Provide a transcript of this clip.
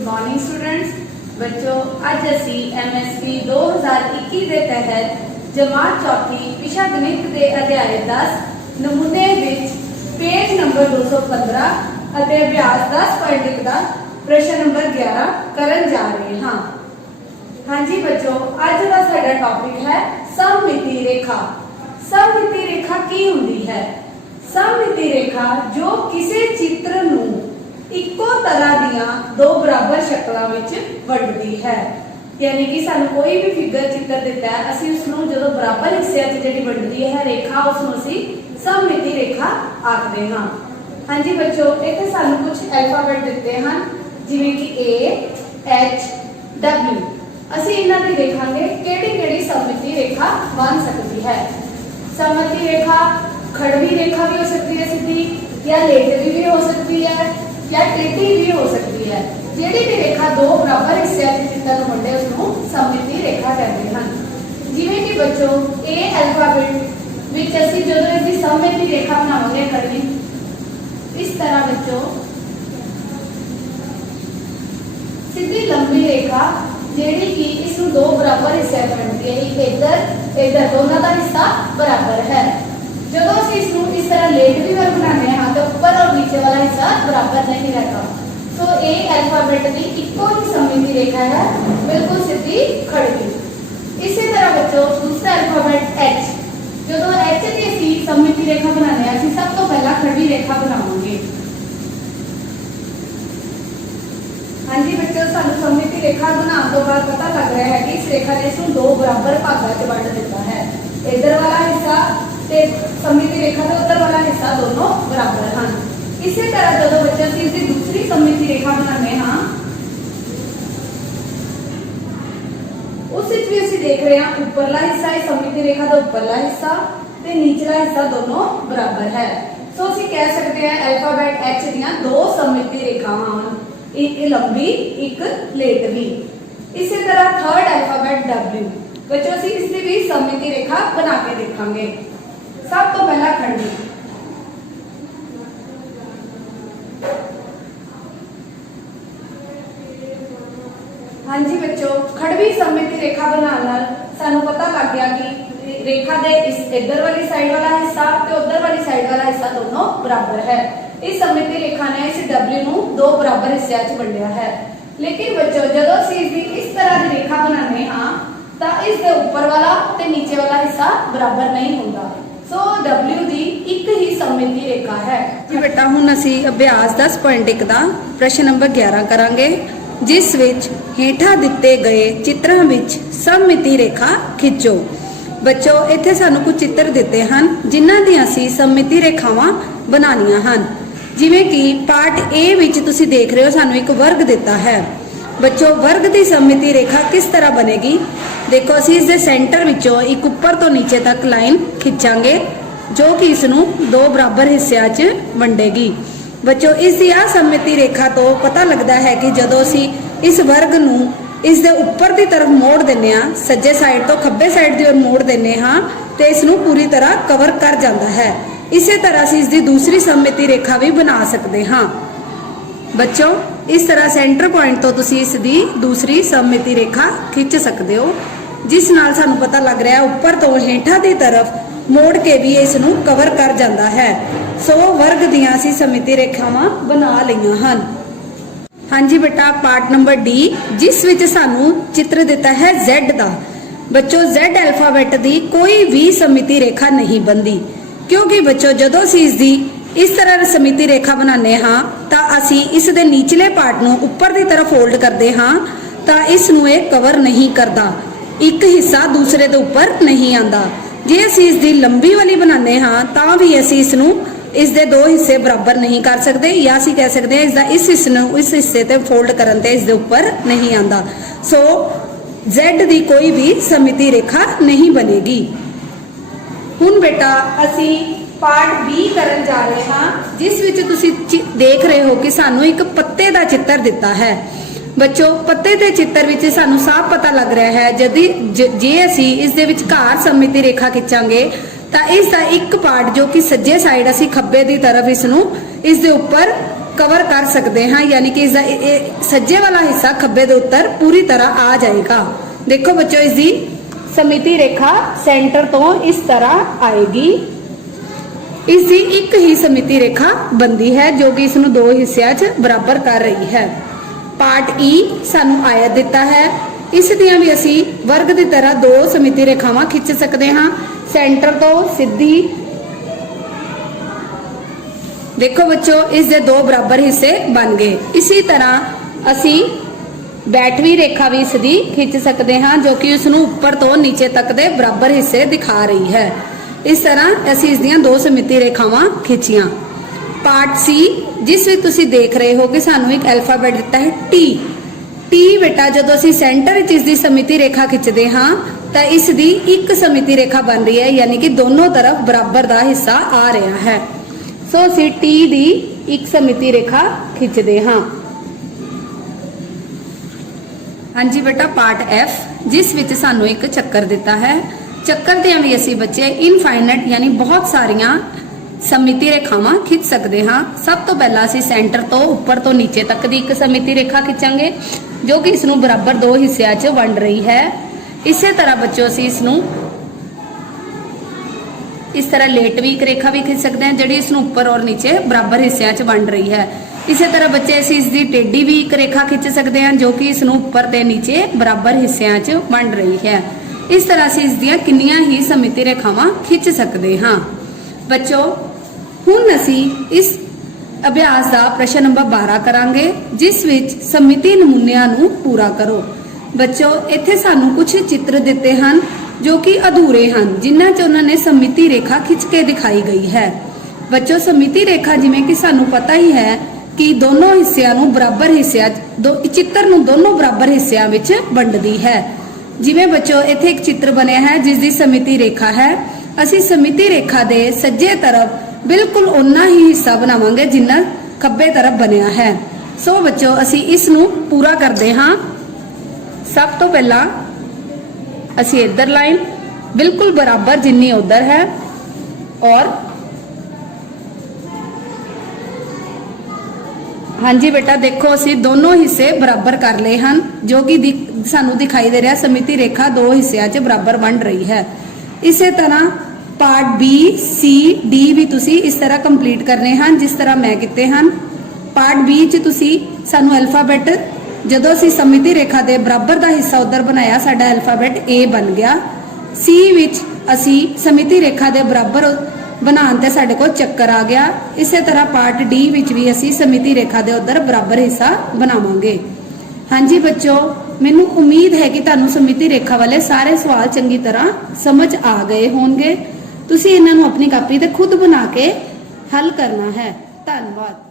Good morning students. बच्चों अज असी MSc 2021 के तहत जमात चौथी विषा गणित के अध्याय 10 नमूने विच पेज नंबर 215 अते अभ्यास 10.1 का प्रश्न नंबर 11 करन जा रहे हाँ। हाँ जी बच्चों, अज का साडा टॉपिक है सममिति रेखा। सममिति रेखा की हुंदी है? सममिति रेखा जो किसी चित्र नूं इक्को तरह दियां दो बराबर शक्लों विच वंडदी है। यानी कि सानू कोई भी फिगर चित्र दिता है, असीं उसनूं जदों बराबर हिस्सिਆਂ 'ਚ ਜਿਹੜੀ वंडदी है रेखा, उसनूं असीं सममिति रेखा आखदे हां। हाँ जी बच्चों, इत्थे सानू कुछ अल्फाबेट दिते हैं जिवें कि A H W। असीं इन्हां दे देखांगे किहड़ी-किहड़ी सममिति रेखा बन सकती है। सममिति रेखा खड़वी रेखा भी हो सकती है, सीधी या लेटवी भी हो सकती है या टेढ़ी भी हो सकती है। ਜਿਹੜੀ भी रेखा दो बराबर हिस्सिਆਂ 'ਚ चित्र ਨੂੰ ਵੰਡੇ उसनूं सममिति रेखा कहते हैं। जिवें कि बच्चों A अल्फाबेट विच ਅਸੀਂ ਜਦੋਂ ਇਸ ਦੀ सममिति रेखा बनावांगे खड़वी इस तरह बच्चों सीधी लंबी रेखा ਜਿਹੜੀ कि इसनूं दो बराबर हिस्सिਆਂ 'ਚ ਵੰਡਦੀ है। एक इधर दोनों का हिस्सा बराबर है। जब असं इसनूं इस तरह लेटवी वाल बनाने हाँ तो ऊपर और नीचे वाला हिस्सा बराबर नहीं रहता। तो ए अल्फाबेट की इको ही सममिति रेखा है, बिल्कुल सीधी खड़वी। इसी तरह बच्चों दूसरा अल्फाबेट H, जो H की असीं सममिति रेखा बनाने असीं सब तो पहला खड़वी रेखा बनावांगे। हाँ जी बच्चों, सानू सममिति रेखा बनाने तो बाद पता लग रहा है कि इस रेखा ने इसनूं दो बराबर भागां 'च वंड दिता है। इधर वाला हिस्सा ते सममिति रेखा का उधर वाला हिस्सा दोनों बराबर हैं। इसी तरह जो बच्चे इसकी दूसरी सममिति रेखा बनाने हाँ उस भी असं देख रहे हैं उपरला हिस्सा इस सममिति रेखा का उपरला हिस्सा ते निचला हिस्सा दोनों बराबर है। सो असं कह सकते हैं अल्फाबेट H दियां दो सममिति रेखावां हैं, एक लंबी एक लेटवी। इसी तरह थर्ड अल्फाबेट W, बच्चों असं इसकी भी सममिति रेखा बना के देखांगे। सब तो पहला खड़वी हाँ जी बच्चों, खड़वी सममिति रेखा बनाने सानू पता लग गया कि रेखा दे इस इधर वाली साइड वाला हिस्सा ते उधर वाली साइड वाला हिस्सा दोनों बराबर है। इस सममिति रेखा ने इस W नूं दो बराबर हिस्सिਆਂ 'ਚ वंडिया है। लेकिन बच्चों जदों असीं इसकी इस तरह की रेखा बनाने हाँ तो इसके ऊपर वाला ते नीचे वाला हिस्सा बराबर नहीं होता। सो W दी एक ही सममिति रेखा है। जी बेटा हुण असीं अभ्यास 10.1 का प्रश्न नंबर 11 करांगे, जिस विच हेठा दिते गए चित्रों विच सममिति रेखा खिंचो। बच्चों इत्थे सानू कुछ चित्र दिते हैं जिन्हां दी असीं सममिति रेखावां बनानियां हन। जिवें कि पार्ट ए विच तुसीं देख रहे हो सानू एक वर्ग दिता है। बच्चों वर्ग की सममिति रेखा किस तरह बनेगी? देखो असीं इस दे सेंटर विचों एक ऊपर तो नीचे तक लाइन खिंचांगे जो कि इसनूं दो बराबर हिस्सिਆਂ 'ਚ वंडेगी। बच्चों इस सममिति रेखा तो पता लगता है कि जदों असीं इस वर्ग नूं इस दे ऊपर की तरफ मोड़ दिंदे हां, सज्जे साइड तो खब्बे साइड की ओर मोड़ दिंदे हां ते इसनूं पूरी तरह कवर कर जाता है। इसी तरह असीं इसकी दूसरी सममिति रेखा भी बना सकते हाँ। बच्चों इस तरह सेंटर पॉइंट तो तुसीं इसकी दूसरी सममिति रेखा खिंच सकते हो, जिस नाल सानू पता लग रहा है ऊपर तो हेठा की तरफ मोड़ के भी इसनूं कवर कर जाता है। सो वर्ग दियां असीं सममिति रेखावां बना लईआं हन। हाँ जी बेटा पार्ट नंबर D, जिस विच सानू चित्र दिता है Z दा। बच्चों Z अल्फाबेट दी कोई भी सममिति रेखा नहीं बनती, क्योंकि बच्चों जदों असीं इसदी इस तरह सममिति रेखा बनाने हाँ तो असीं इस दे निचले पार्ट नूं ऊपर की तरफ फोल्ड करते हाँ तो इसनूं ये कवर नहीं करता, एक हिस्सा दूसरे दे ऊपर नहीं आंदा। जे असीं इसदी लंबी वाली बनाने हाँ तो भी असीं इसनूं इस दे दो हिस्से बराबर नहीं कर सकते, या असीं कह सकते हैं इसदा इस हिस्से नूं इस हिस्से ते फोल्ड करन ते इस दे ऊपर नहीं आंदा। सो Z दी कोई भी सममिति रेखा नहीं बनेगी। हुण बेटा असीं पार्ट B करन जा रहे हाँ, जिस विच तुसीं देख रहे हो कि सानू एक पत्ते का चित्र दिता है। बच्चों पत्ते के चित्र विच सानू साफ पता लग रहा है जदि जे असीं इस दे विचकार सममिति रेखा खिंचांगे तो इसका एक पार्ट जो कि सज्जे साइड असीं खब्बे की तरफ इसनूं इस दे उपर ਕਵਰ ਕਰ ਸਕਦੇ ਹਾਂ, ਯਾਨੀ ਕਿ ਇਸ ਦਾ ਇਹ ਸੱਜੇ ਵਾਲਾ ਹਿੱਸਾ ਖੱਬੇ ਦੇ ਉੱਤਰ ਪੂਰੀ ਤਰ੍ਹਾਂ ਆ ਜਾਏਗਾ। ਦੇਖੋ ਬੱਚੋ, ਇਸ ਦੀ ਸਮਿਤੀ ਰੇਖਾ ਸੈਂਟਰ ਤੋਂ ਇਸ ਤਰ੍ਹਾਂ ਆਏਗੀ। ਇਸ ਦੀ ਇੱਕ ਹੀ ਸਮਿਤੀ ਰੇਖਾ ਬਣਦੀ ਹੈ ਜੋ ਕਿ ਇਸ ਨੂੰ ਦੋ ਹਿੱਸਿਆਂ 'ਚ ਬਰਾਬਰ ਕਰ ਰਹੀ ਹੈ। ਪਾਰਟ ਈ ਸਾਨੂੰ ਆਇਤ ਦਿੱਤਾ ਹੈ, ਇਸ ਦੀਆਂ ਵੀ ਅਸੀਂ ਵਰਗ ਦੀ ਤਰ੍ਹਾਂ ਦੋ ਸਮਿਤੀ ਰੇਖਾਵਾਂ ਖਿੱਚ ਸਕਦੇ ਹਾਂ ਸੈਂਟਰ ਤੋਂ ਸਿੱਧੀ। देखो बच्चों, इस दे दो बराबर हिस्से बन गए। इसी तरह असी बैठवी रेखा भी इसकी खिंच सकते हैं जो कि उसनू ऊपर तो नीचे तक दे बराबर हिस्से दिखा रही है। इस तरह असी इसदियां दो सममिति रेखावां खिंचियां। पार्ट सी जिस विच तुसी देख रहे हो कि सानू एक अल्फाबेट दिता है टी। टी बेटा जदों असी सेंटर विच इसदी सममिति रेखा खिंचदे हां तां इसदी एक सममिति रेखा बन रही है, यानी कि दोनों तरफ बराबर दा हिस्सा आ रहा है। सो असी टी दी एक सममिति रेखा खिंचते हाँ। हाँ जी बेटा, पार्ट एफ जिस विच सानू एक चक्कर दिता है। चक्कर दियां भी असी बच्चे इनफाइनाइट यानी बहुत सारियां सममिति रेखावां खिंच सकते हाँ। सब तो पहला असी सेंटर तो ऊपर तो नीचे तक दी एक सममिति रेखा खिंचांगे जो कि इसनू बराबर दो हिस्सियां च वंड रही है। इसे तरह बच्चों असी इसनू इस तरह लेट भी एक रेखा भी खिंच सकते हैं जिहड़ी इसनू ऊपर और नीचे बराबर हिस्सियां च वंड रही है। इसी तरह बच्चे असीं इसकी टेढ़ी भी एक रेखा खिंच सकते हैं जो कि इसनू ऊपर ते नीचे बराबर हिस्सियां च वंड रही है। इस तरह असीं इसदियां किन्नियां ही सममिति रेखावां खिंच सकते हाँ। बच्चों, हुण असीं इस अभ्यास का प्रश्न नंबर 12 करांगे जिस विच सममिति नमूनिਆਂ नू पूरा करो। बच्चों, इत्थे सानू कुछ चित्र दिते हन जो कि अधूरे हैं जिन्हां च उन्होंने सममिति रेखा खिंच के दिखाई गई है। बच्चों, सममिति रेखा जिवें कि सानू पता ही है कि दोनों हिस्सिਆਂ ਨੂੰ बराबर हिस्सिਆਂ चित्र ਨੂੰ दोनों बराबर हिस्सिਆਂ ਵਿੱਚ ਵੰਡਦੀ है। जिवें बच्चों इत्थे एक चित्र बनया है जिस दी सममिति रेखा है। ਅਸੀਂ सममिति रेखा ਦੇ सज्जे तरफ बिल्कुल उन्ना ही हिस्सा बनावांगे जिन्ना खब्बे तरफ बनया है। सो बच्चों, ਅਸੀਂ इस ਨੂੰ पूरा करते हाँ। सब तो पहला असी इधर लाइन बिल्कुल बराबर जिन्नी उधर है और हाँ जी बेटा देखो, असी दोनों हिस्से बराबर कर ले हैं जो कि सानू दिखाई दे रहा सममिति रेखा दो हिस्सियां च बराबर वंड रही है। इसे तरह पार्ट बी सी डी भी तुसी इस तरह कंप्लीट करने हैं जिस तरह मैं किते हैं। पार्ट बी च तुसी सानू अल्फाबेट जदों असी सममिति रेखा दे बराबर दा हिस्सा उधर बनाया साडा अल्फाबेट ए बन गया। सी विच असी सममिति रेखा दे बराबर बनाने ते साडे कोल चक्कर आ गया। इसे तरह पार्ट डी विच भी असी सममिति रेखा दे उधर बराबर हिस्सा बनावांगे। हाँ जी बच्चों, मैनूं उम्मीद है कि तुहानूं सममिति रेखा वाले सारे सवाल चंगी तरह समझ आ गए होणगे। तुसीं इन्हां नूं अपनी कापी ते खुद बना के हल करना है। धन्यवाद।